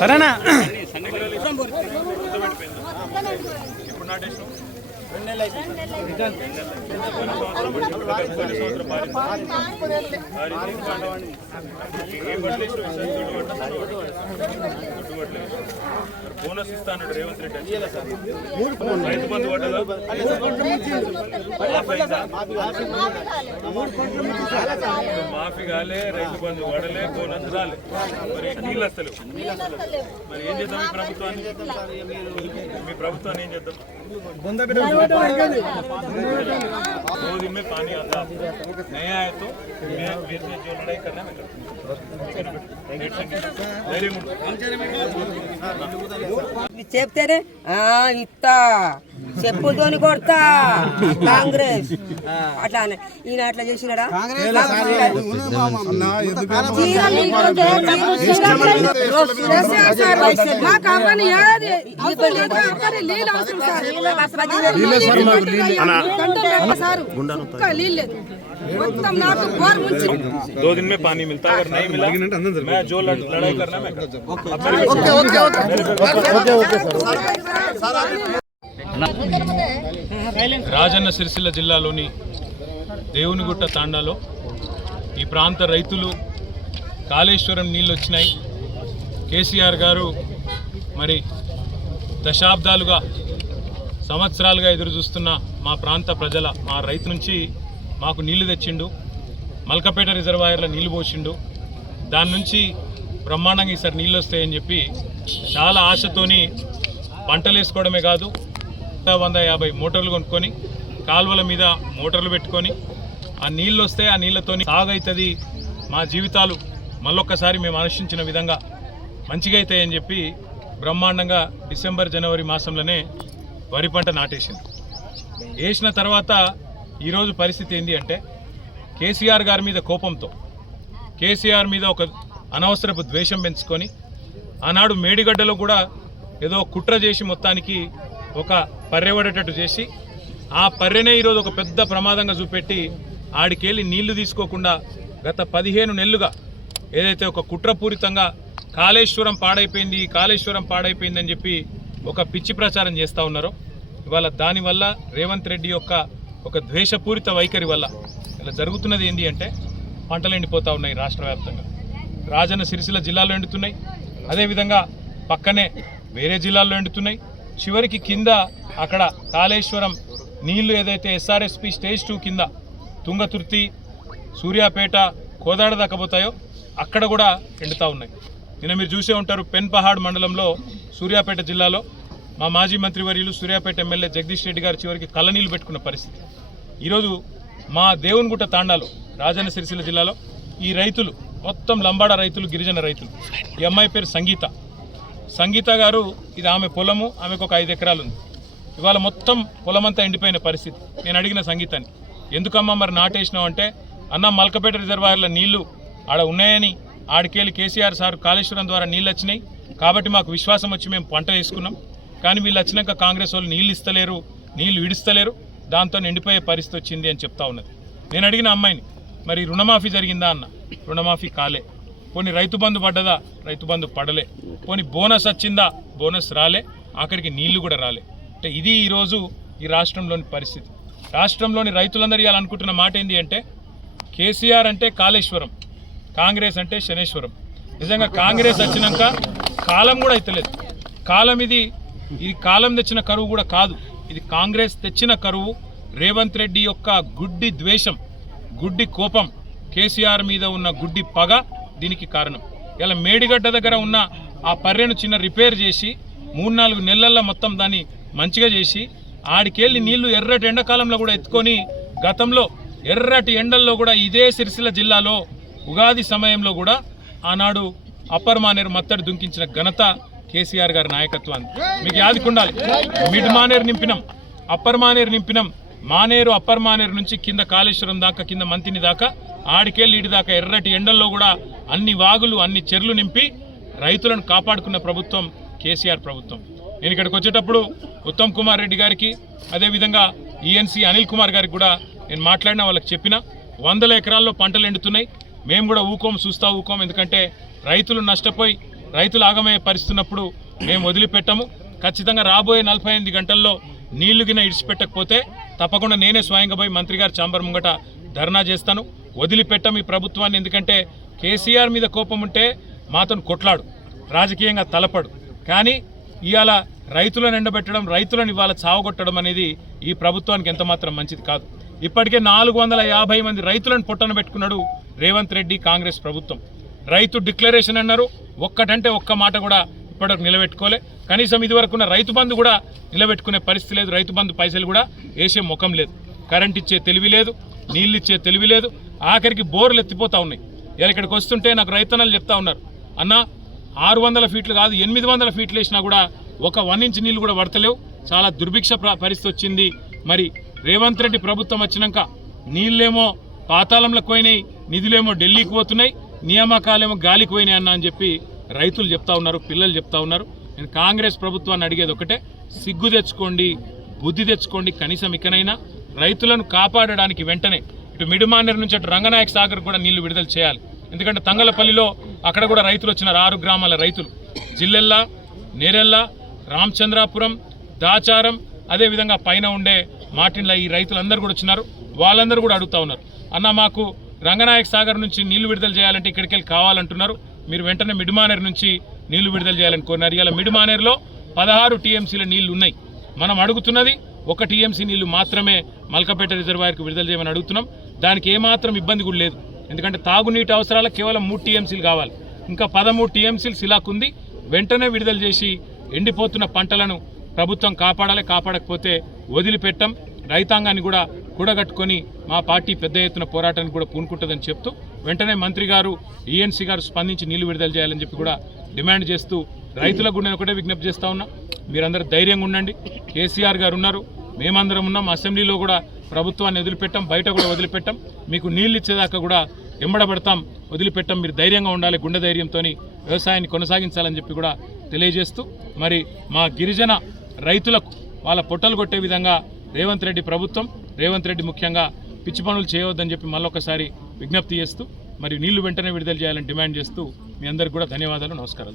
సరేనా బోనస్ ఇస్తాను రేవంత్ రెడ్డి రైతు బంధు మాఫీ కాలే, రైతు బంధు పడలే, బోనస్ రాలే, మరి నీళ్ళు వస్తలు. మరి ఏం చేద్దాం ఈ ప్రభుత్వాన్ని? మీ ప్రభుత్వాన్ని ఏం చేద్దాం? दो दिन में पानी आता नहीं आया तो बीच में जो लड़ाई करना है చెప్తేనే ఇస్తా చెప్పులతోని కొడతా కాంగ్రెస్ అట్లానే ఈయన అట్లా చేసినాడా? दो दिन में पानी मिलता है, अगर नहीं मिला मैं जो लड़ाई करना मैं రాజన్న సిరిసిల్ల జిల్లాలోని దేవునిగుట్ట తాండాలో ఈ ప్రాంత రైతులు కాళేశ్వరం నీళ్ళు వచ్చినాయి. కేసీఆర్ గారు మరి దశాబ్దాలుగా సంవత్సరాలుగా ఎదురు చూస్తున్న మా ప్రాంత ప్రజల మా రైతు నుంచి మాకు నీళ్లు తెచ్చిండు. మల్కపేట రిజర్వాయర్లో నీళ్లు పోసిండు. దాని నుంచి బ్రహ్మాండంగా ఈసారి నీళ్ళు వస్తాయని చెప్పి చాలా ఆశతోని పంటలు వేసుకోవడమే కాదు 150 మోటార్లు కొనుక్కొని కాలువల మీద మోటార్లు పెట్టుకొని ఆ నీళ్ళు వస్తే ఆ నీళ్ళతో సాగవుతుంది, మా జీవితాలు మళ్ళొక్కసారి మేము ఆశించిన విధంగా మంచిగా అవుతాయని చెప్పి బ్రహ్మాండంగా డిసెంబర్ జనవరి మాసంలోనే వరి పంట నాటేసింది. వేసిన తర్వాత ఈరోజు పరిస్థితి ఏంటి అంటే కేసీఆర్ గారి మీద కోపంతో కేసీఆర్ మీద ఒక అనవసరపు ద్వేషం పెంచుకొని ఆనాడు మేడిగడ్డలో కూడా ఏదో కుట్ర చేసి మొత్తానికి ఒక పర్రెవడేటట్టు చేసి ఆ పర్రెనే ఈరోజు ఒక పెద్ద ప్రమాదంగా చూపెట్టి ఆడికెళ్ళి నీళ్లు తీసుకోకుండా గత 15 నెలలుగా ఏదైతే ఒక కుట్రపూరితంగా కాళేశ్వరం పాడైపోయింది అని చెప్పి ఒక పిచ్చి ప్రచారం చేస్తూ ఉన్నారో ఇవాళ దానివల్ల రేవంత్ రెడ్డి యొక్క ఒక ద్వేషపూరిత వైఖరి వల్ల ఇలా జరుగుతున్నది ఏంటి అంటే పంటలు ఎండిపోతూ ఉన్నాయి. రాష్ట్ర వ్యాప్తంగా రాజన్న సిరిసిల్ల జిల్లాలో ఎండుతున్నాయి, అదేవిధంగా పక్కనే వేరే జిల్లాల్లో ఎండుతున్నాయి. చివరికి కింద అక్కడ కాళేశ్వరం నీళ్లు ఏదైతే SRSP స్టేజ్ 2 కింద తుంగతుర్తి, సూర్యాపేట, కోదాడ దక్కపోతాయో అక్కడ కూడా ఎండుతూ ఉన్నాయి. నిన్న మీరు చూసే ఉంటారు పెన్పహాడ్ మండలంలో సూర్యాపేట జిల్లాలో మా మాజీ మంత్రివర్యులు సూర్యాపేట ఎమ్మెల్యే జగదీష్ రెడ్డి గారు చివరికి కళ్ళనీళ్ళు పెట్టుకున్న పరిస్థితి. ఈరోజు మా దేవునిగుట్ట తాండాలో రాజన్న సిరిసిల్ల జిల్లాలో ఈ రైతులు మొత్తం లంబాడ రైతులు, గిరిజన రైతులు. ఈ అమ్మాయి పేరు సంగీత గారు, ఇది ఆమె పొలము, ఆమెకు ఒక 5 ఎకరాలు ఉంది. ఇవాళ మొత్తం పొలమంతా ఎండిపోయిన పరిస్థితి. నేను అడిగిన సంగీతాన్ని, ఎందుకమ్మా మరి నాటేసినావు అంటే, అన్న మల్కపేట రిజర్వాయర్ల నీళ్లు ఆడ ఉన్నాయని ఆడికెళ్ళి కేసీఆర్ సార్ కాళేశ్వరం ద్వారా నీళ్ళు వచ్చినాయి కాబట్టి మాకు విశ్వాసం వచ్చి మేము పంట వేసుకున్నాం. కానీ వీళ్ళు వచ్చినాక కాంగ్రెస్ వాళ్ళు నీళ్ళు విడుస్తలేరు, దాంతో ఎండిపోయే పరిస్థితి వచ్చింది అని చెప్తా ఉన్నది. నేను అడిగిన అమ్మాయిని, మరి రుణమాఫీ జరిగిందా అన్న, రుణమాఫీ కాలే. పోనీ రైతు బంధు పడ్డదా, రైతు బంధు పడలే. పోనీ బోనస్ వచ్చిందా, బోనస్ రాలే. ఆఖరికి నీళ్లు కూడా రాలే. అంటే ఇది ఈరోజు ఈ రాష్ట్రంలోని పరిస్థితి. రాష్ట్రంలోని రైతులందరూ ఇవ్వాలనుకుంటున్న మాట ఏంటి అంటే, కేసీఆర్ అంటే కాళేశ్వరం, కాంగ్రెస్ అంటే శనేశ్వరం. నిజంగా కాంగ్రెస్ వచ్చినాక కాలం కూడా అయితలేదు. ఇది కాలం తెచ్చిన కరువు కూడా కాదు, ఇది కాంగ్రెస్ తెచ్చిన కరువు. రేవంత్ రెడ్డి యొక్క గుడ్డి ద్వేషం, గుడ్డి కోపం, కేసీఆర్ మీద ఉన్న గుడ్డి పగ దీనికి కారణం. ఇలా మేడిగడ్డ దగ్గర ఉన్న ఆ పర్రెను చిన్న రిపేర్ చేసి 3-4 నెలల్లో మొత్తం దాన్ని మంచిగా చేసి ఆడికెళ్ళి నీళ్లు ఎర్రటి ఎండాకాలంలో కూడా ఎత్తుకొని గతంలో ఎర్రటి ఎండల్లో కూడా ఇదే సిరిసిల్ల జిల్లాలో ఉగాది సమయంలో కూడా ఆనాడు అప్పర్ మానేరు మత్తడి దుంకించిన ఘనత కేసీఆర్ గారి నాయకత్వాన్ని మీకు యాదికుండాలి. మిడ్ మానేరు నింపినాం, అప్పర్ మానేరు నింపినాం. మానేరు అప్పర్ మానేరు నుంచి కింద కాళేశ్వరం దాకా, కింద మంతిని దాకా, ఆడికెళ్ళి ఇడి దాకా ఎర్రటి ఎండల్లో కూడా అన్ని వాగులు, అన్ని చెర్లు నింపి రైతులను కాపాడుకున్న ప్రభుత్వం కేసీఆర్ ప్రభుత్వం. నేను ఇక్కడికి వచ్చేటప్పుడు ఉత్తమ్ కుమార్ రెడ్డి గారికి అదేవిధంగా ఈఎన్సీ అనిల్ కుమార్ గారికి కూడా నేను మాట్లాడినా వాళ్ళకి చెప్పిన 100 ఎకరాల్లో పంటలు ఎండుతున్నాయి, మేము కూడా చూస్తా ఊకోం. ఎందుకంటే రైతులు నష్టపోయి రైతులు ఆగమయ్యే పరిస్థితున్నప్పుడు మేము వదిలిపెట్టము. ఖచ్చితంగా రాబోయే 48 గంటల్లో నీళ్లు గిన ఇడిచిపెట్టకపోతే తప్పకుండా నేనే స్వయంగా పోయి మంత్రి గారు చాంబర్ ముంగట ధర్నా చేస్తాను. వదిలిపెట్టం ఈ ప్రభుత్వాన్ని. ఎందుకంటే కేసీఆర్ మీద కోపం ఉంటే మాతో కొట్లాడు, రాజకీయంగా తలపడు. కానీ ఇవాళ రైతులను ఎండబెట్టడం, రైతులను ఇవాళ చావగొట్టడం అనేది ఈ ప్రభుత్వానికి ఎంతమాత్రం మంచిది కాదు. ఇప్పటికే 450 మంది రైతులను పొట్టన పెట్టుకున్నాడు రేవంత్ రెడ్డి కాంగ్రెస్ ప్రభుత్వం. రైతు డిక్లరేషన్ అన్నారు, ఒక్కటంటే ఒక్క మాట కూడా ఇప్పటివరకు నిలబెట్టుకోలే. కనీసం ఇదివరకున్న రైతు బంధు కూడా నిలబెట్టుకునే పరిస్థితి లేదు. రైతు బంధు పైసలు కూడా వేసే ముఖం లేదు. కరెంట్ ఇచ్చే తెలివి లేదు, నీళ్ళు ఇచ్చే తెలివి లేదు. ఆఖరికి బోర్లు ఎత్తిపోతా ఉన్నాయి. ఇలా ఇక్కడికి వస్తుంటే నాకు రైతన్నలు చెప్తా ఉన్నారు, అన్న 600 ఫీట్లు కాదు 800 ఫీట్లు వేసినా కూడా ఒక 1 ఇంచ్ నీళ్ళు కూడా పడతలేవు, చాలా దుర్భిక్ష పరిస్థితి వచ్చింది. మరి రేవంత్ రెడ్డి ప్రభుత్వం వచ్చినాక నీళ్ళేమో పాతాళంలోకి పోయినాయి, నిధులేమో ఢిల్లీకి పోతున్నాయి, నియామకాలేమో గాలికి పోయినాయి అన్న అని చెప్పి రైతులు చెప్తా ఉన్నారు, పిల్లలు చెప్తా ఉన్నారు. నేను కాంగ్రెస్ ప్రభుత్వాన్ని అడిగేది ఒకటే, సిగ్గు తెచ్చుకోండి, బుద్ధి తెచ్చుకోండి. కనీసం ఇకనైనా రైతులను కాపాడడానికి వెంటనే ఇటు మిడిమానేరు నుంచి అటు రంగనాయక సాగర్ కూడా నీళ్లు విడుదల చేయాలి. ఎందుకంటే తంగలపల్లిలో అక్కడ కూడా రైతులు వచ్చినారు, 6 గ్రామాల రైతులు, జిల్లెల్లా, నేరెల్లా, రామచంద్రాపురం, దాచారం, అదేవిధంగా పైన ఉండే మాటిన్ల ఈ రైతులందరూ కూడా వచ్చినారు. వాళ్ళందరూ కూడా అడుగుతా ఉన్నారు, అన్న మాకు రంగనాయక సాగర్ నుంచి నీళ్లు విడుదల చేయాలంటే ఇక్కడికి వెళ్ళి కావాలంటున్నారు, మీరు వెంటనే మిడిమానేరు నుంచి నీళ్లు విడుదల చేయాలని కోరినారు. ఇలా మిడిమానేరులో 16 టీఎంసీల నీళ్లు ఉన్నాయి. మనం అడుగుతున్నది 1 టీఎంసీ నీళ్లు మాత్రమే మల్కపేట రిజర్వాయర్కు విడుదల చేయమని అడుగుతున్నాం. దానికి ఏమాత్రం ఇబ్బంది కూడా లేదు. ఎందుకంటే తాగునీటి అవసరాలకు కేవలం 3 టీఎంసీలు కావాలి, ఇంకా 13 టీఎంసీలు సిలాకుంది. వెంటనే విడుదల చేసి ఎండిపోతున్న పంటలను ప్రభుత్వం కాపాడాలి. కాపాడకపోతే వదిలిపెట్టం. రైతాంగాన్ని కూడా కూడగట్టుకొని మా పార్టీ పెద్ద ఎత్తున పోరాటానికి కూడా పూనుకుంటుందని చెప్తూ వెంటనే మంత్రి గారు ఈఎన్సీ గారు స్పందించి నీళ్లు విడుదల చేయాలని చెప్పి కూడా డిమాండ్ చేస్తూ రైతులకు కూడా ఒకటే విజ్ఞప్తి చేస్తూ ఉన్నా, మీరందరూ ధైర్యంగా ఉండండి. కేసీఆర్ గారు ఉన్నారు, మేమందరం ఉన్నాం. అసెంబ్లీలో కూడా ప్రభుత్వాన్ని వదిలిపెట్టాం, బయట కూడా వదిలిపెట్టాం. మీకు నీళ్ళు ఇచ్చేదాకా కూడా ఎంబడబడతాం, వదిలిపెట్టాం. మీరు ధైర్యంగా ఉండాలి, గుండె ధైర్యంతో వ్యవసాయాన్ని కొనసాగించాలని చెప్పి కూడా తెలియజేస్తూ మరి మా గిరిజన రైతులకు వాళ్ళ పొట్టలు కొట్టే విధంగా రేవంత్ రెడ్డి ప్రభుత్వం, రేవంత్ రెడ్డి ముఖ్యంగా పిచ్చి పనులు చేయవద్దని చెప్పి మళ్ళొకసారి విజ్ఞప్తి చేస్తూ మరి నీళ్లు వెంటనే విడుదల చేయాలని డిమాండ్ చేస్తూ మీ అందరికీ కూడా ధన్యవాదాలు, నమస్కారాలు.